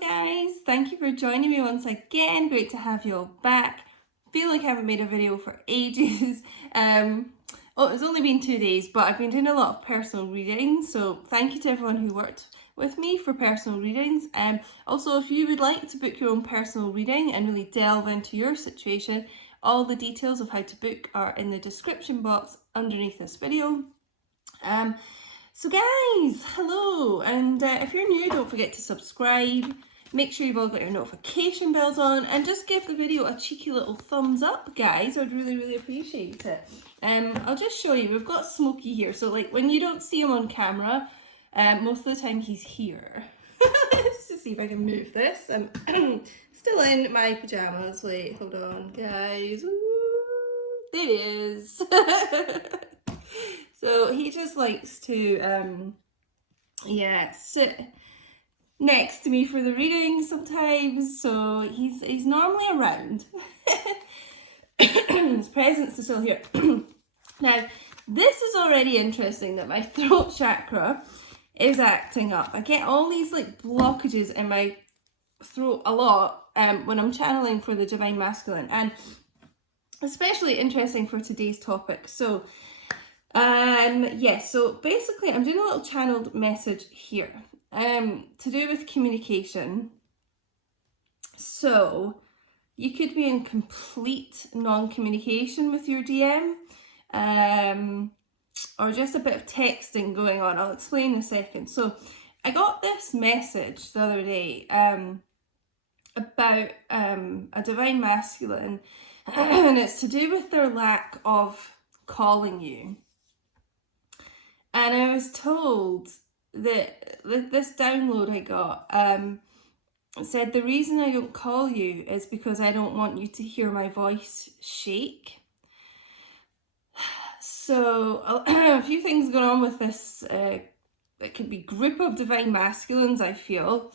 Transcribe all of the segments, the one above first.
guys, thank you for joining me once again. Great to have you all back. Feel like I haven't made a video for ages. It's only been 2 days, but I've been doing a lot of personal readings, so thank you to everyone who worked with me for personal readings. Also, if you would like to book your own personal reading and really delve into your situation, all the details of how to book are in the description box underneath this video. So guys, hello, and if you're new, don't forget to subscribe. Make sure you've all got your notification bells on, and just give the video a cheeky little thumbs up, guys. I'd really appreciate it. I'll just show you. We've got Smokey here, so like when you don't see him on camera, most of the time he's here. Let's just see if I can move this. I'm still in my pajamas. Wait, hold on, guys. Woo, there it is. So he just likes to, sit next to me for the reading sometimes. So he's normally around. His presence is still here. Now, this is already interesting that my throat chakra is acting up. I get all these like blockages in my throat a lot when I'm channeling for the Divine Masculine, and especially interesting for today's topic. So so basically I'm doing a little channeled message here to do with communication. So you could be in complete non-communication with your DM, or just a bit of texting going on. I'll explain in a second. So I got this message the other day about a Divine Masculine, and it's to do with their lack of calling you. And I was told that this download I got said the reason I don't call you is because I don't want you to hear my voice shake. So a few things going on with this. It could be group of Divine Masculines, I feel.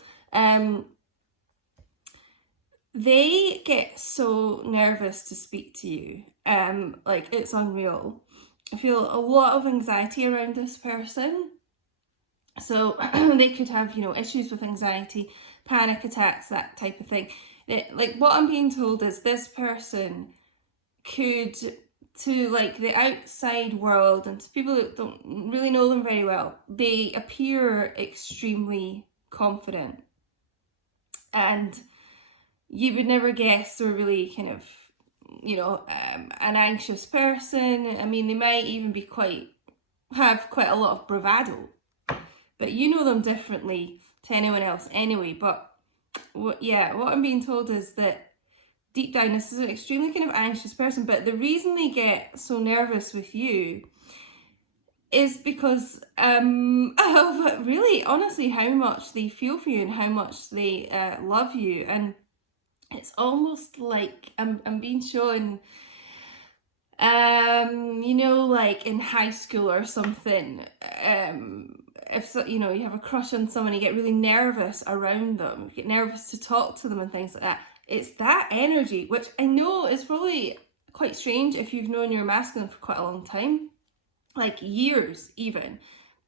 They get so nervous to speak to you. Like it's unreal. I feel a lot of anxiety around this person. So they could have, issues with anxiety, panic attacks, that type of thing. Like what I'm being told is this person could, to like the outside world and to people that don't really know them very well, they appear extremely confident. And you would never guess they're really kind of, an anxious person. I mean, they might even have quite a lot of bravado, but you know them differently to anyone else anyway. But what I'm being told is that deep down, this is an extremely kind of anxious person, but the reason they get so nervous with you is because of really, honestly, how much they feel for you and how much they love you. And it's almost like I'm being shown, like in high school or something, if you have a crush on someone, you get really nervous around them, you get nervous to talk to them and things like that. It's that energy, which I know is probably quite strange if you've known your masculine for quite a long time, like years even,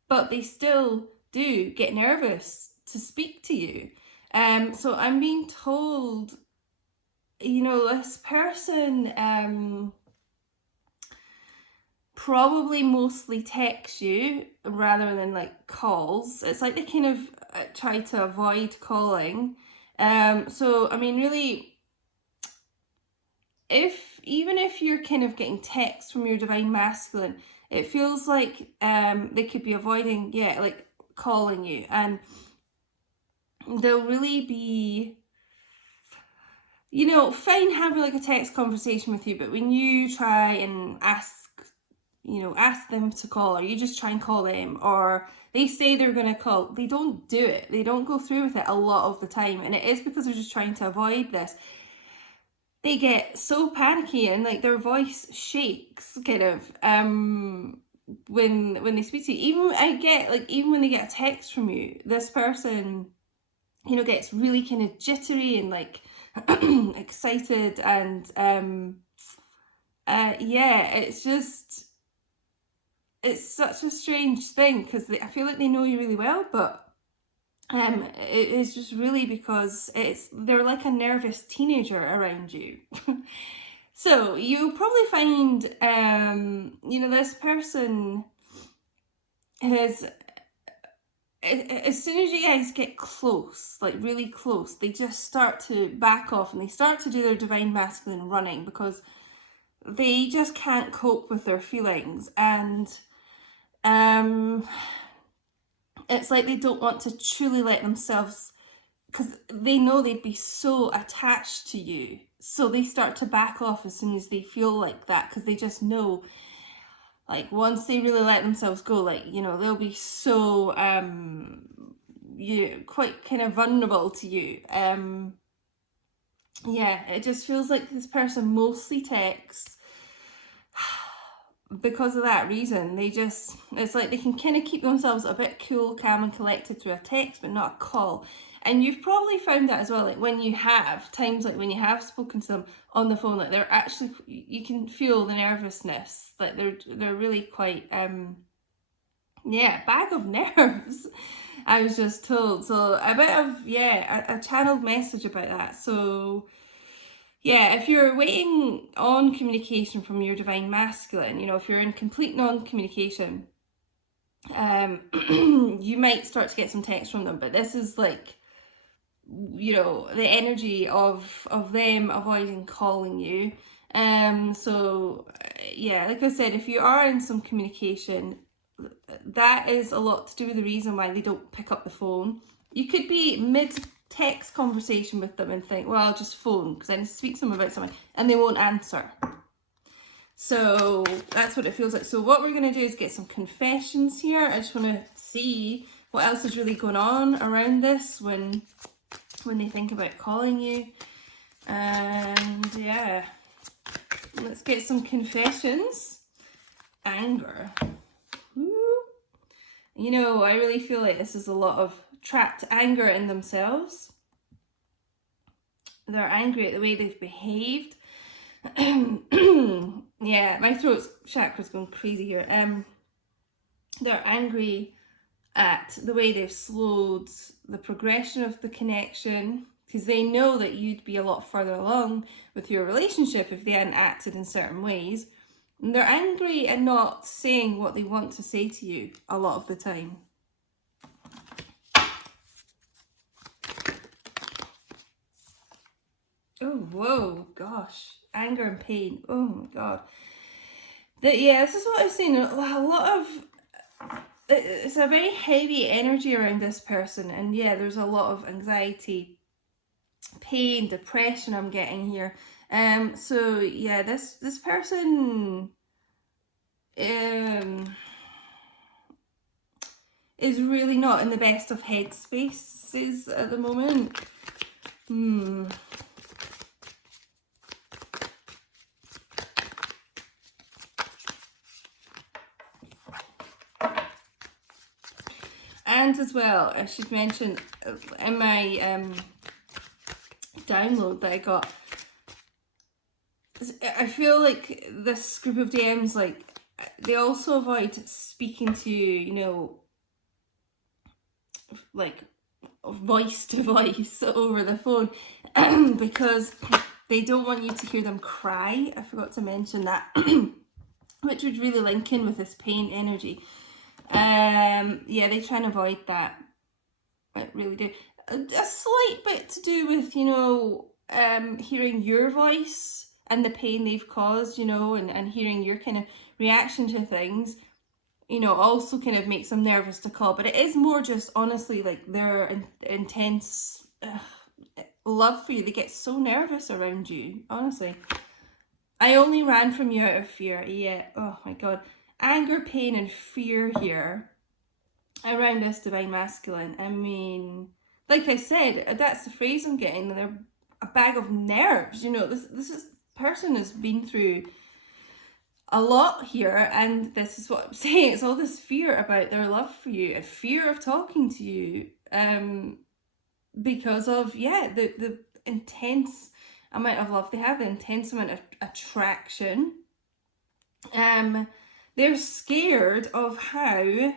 but they still do get nervous to speak to you. So I'm being told, this person probably mostly texts you rather than like calls. It's like they kind of try to avoid calling. So I mean, really, even if you're kind of getting texts from your Divine Masculine, it feels like they could be avoiding, like calling you, and they'll really be, fine having like a text conversation with you, but when you try and ask them to call, or you just try and call them, or they say they're going to call, they don't do it. They don't go through with it a lot of the time, and it is because they're just trying to avoid this. They get so panicky and like their voice shakes kind of when they speak to you. Even when they get a text from you, this person gets really kind of jittery and like excited, and it's such a strange thing because I feel like they know you really well, but It is just really because they're like a nervous teenager around you. So you'll probably find, this person has, as soon as you guys get close, like really close, they just start to back off and they start to do their divine masculine running because they just can't cope with their feelings. And it's like they don't want to truly let themselves, because they know they'd be so attached to you. So they start to back off as soon as they feel like that, because they just know, like, once they really let themselves go, like, they'll be so quite kind of vulnerable to you. It just feels like this person mostly texts because of that reason. It's like they can kind of keep themselves a bit cool, calm and collected through a text, but not a call. And you've probably found that as well, like when you have spoken to them on the phone, like they're actually, you can feel the nervousness, like they're really quite bag of nerves. I was just told. So a bit of a channeled message about that. So if you're waiting on communication from your divine masculine, if you're in complete non-communication, you might start to get some text from them, but this is like, the energy of them avoiding calling you. Like I said, if you are in some communication, that is a lot to do with the reason why they don't pick up the phone. You could be mid-text conversation with them and think, well, I'll just phone because I need to speak to them about something, and they won't answer. So that's what it feels like. So what we're going to do is get some confessions here. I just want to see what else is really going on around this when they think about calling you. And let's get some confessions. Anger. Woo. I really feel like this is a lot of trapped anger in themselves. They're angry at the way they've behaved. My throat's chakra's going crazy here. They're angry at the way they've slowed the progression of the connection, because they know that you'd be a lot further along with your relationship if they hadn't acted in certain ways. And they're angry and not saying what they want to say to you a lot of the time. Oh, whoa, gosh. Anger and pain. Oh, my God. This is what I was saying. It's a very heavy energy around this person. And there's a lot of anxiety, pain, depression I'm getting here. This person is really not in the best of headspaces at the moment. And as well, I should mention in my download that I got, I feel like this group of DMs, like, they also avoid speaking to you, like voice to voice over the phone because they don't want you to hear them cry. I forgot to mention that, which would really link in with this pain energy. They try and avoid that. I really do. A slight bit to do with, hearing your voice and the pain they've caused, and hearing your kind of reaction to things, also kind of makes them nervous to call. But it is more just, honestly, like their intense love for you. They get so nervous around you, honestly. I only ran from you out of fear. Oh my God. Anger, pain and fear here around this divine masculine. I mean, like I said, that's the phrase I'm getting. They're a bag of nerves. This person has been through a lot here, and this is what I'm saying. It's all this fear about their love for you, a fear of talking to you, because of the intense amount of love they have, the intense amount of attraction. They're scared of how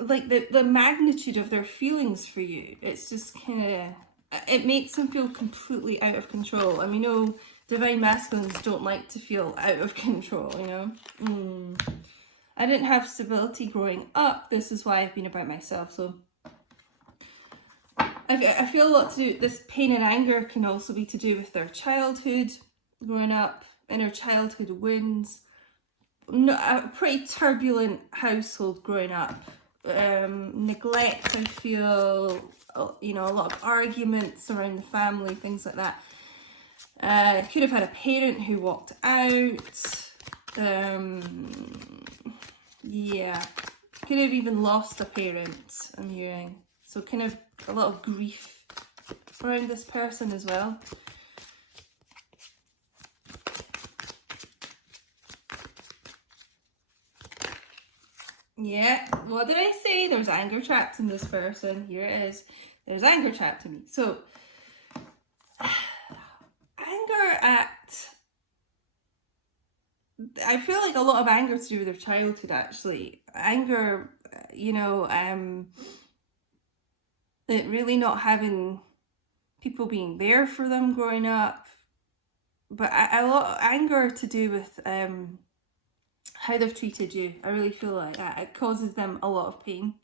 like the magnitude of their feelings for you. It's just kind of, it makes them feel completely out of control. And we know divine masculines don't like to feel out of control, you know. I didn't have stability growing up. This is why I've been about myself. So I feel a lot to do, this pain and anger can also be to do with their childhood, growing up, inner childhood wounds, a pretty turbulent household growing up, neglect, I feel, you know, a lot of arguments around the family, things like that. Could have had a parent who walked out, yeah, could have even lost a parent, I'm hearing. So kind of a lot of grief around this person as well. Yeah, what did I say? There's anger trapped in this person. Here it is. There's anger trapped in me. So, anger at... I feel like a lot of anger to do with their childhood, actually. Anger, you know, it really not having people being there for them growing up. But a lot of anger to do with how they've treated you. I really feel like that. It causes them a lot of pain.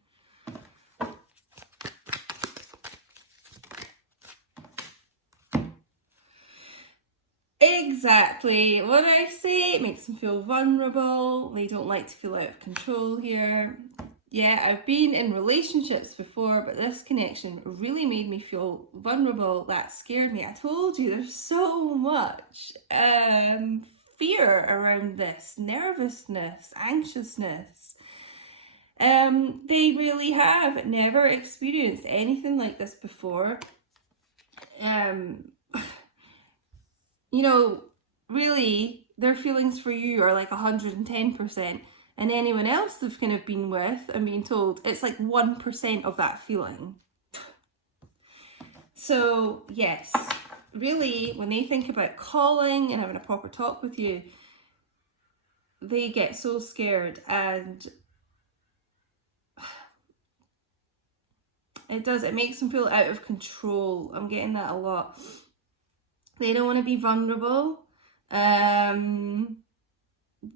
Exactly. What did I say? It makes them feel vulnerable. They don't like to feel out of control here. Yeah, I've been in relationships before, but this connection really made me feel vulnerable. That scared me. I told you, there's so much fear around this, nervousness, anxiousness. They really have never experienced anything like this before. You know, really, their feelings for you are like 110%. And anyone else they've kind of been with and being told it's like 1% of that feeling. So, yes, really, when they think about calling and having a proper talk with you, they get so scared, and it makes them feel out of control. I'm getting that a lot. They don't want to be vulnerable.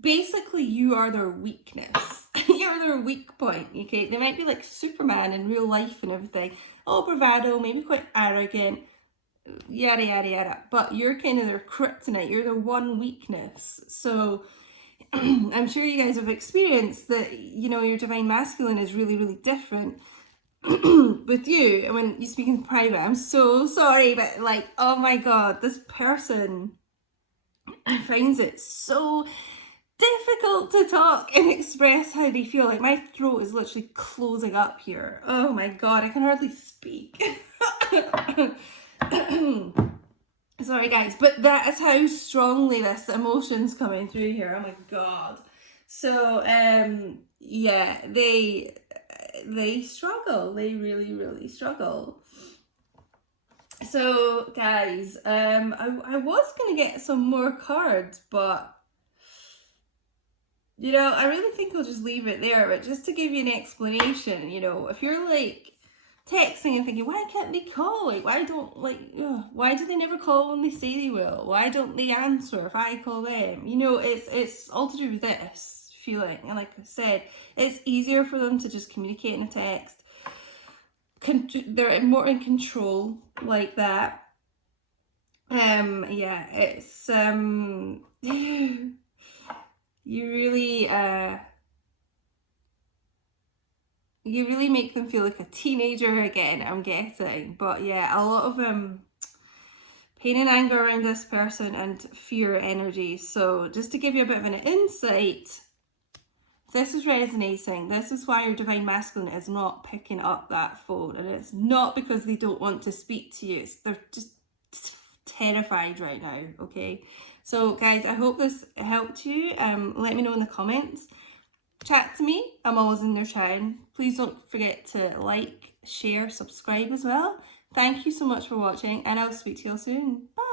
Basically, you are their weakness. You're their weak point, okay? They might be like Superman in real life and everything. All bravado, maybe quite arrogant, yada, yada, yada. But you're kind of their kryptonite. You're their one weakness. So I'm sure you guys have experienced that, you know, your divine masculine is really, really different with you. And when you speak in private, I'm so sorry, but like, oh my God, this person finds it so difficult to talk and express how they feel. Like my throat is literally closing up here. Oh my God, I can hardly speak. Sorry guys, but that is how strongly this emotion's coming through here. Oh my God. So yeah, they struggle. They really, really struggle. So guys, I was gonna get some more cards, but you know, I really think I'll just leave it there. But just to give you an explanation, you know, if you're like texting and thinking, why can't they call? Like, why do they never call when they say they will? Why don't they answer if I call them? You know, it's all to do with this feeling. And like I said, it's easier for them to just communicate in a text. They're more in control like that. Yeah, it's you really make them feel like a teenager again, I'm getting. But yeah, a lot of pain and anger around this person and fear energy. So just to give you a bit of an insight, if this is resonating, this is why your divine masculine is not picking up that phone. And it's not because they don't want to speak to you. They're just terrified right now, okay? So guys, I hope this helped you. Let me know in the comments. Chat to me. I'm always in there chatting. Please don't forget to like, share, subscribe as well. Thank you so much for watching, and I'll speak to you all soon. Bye.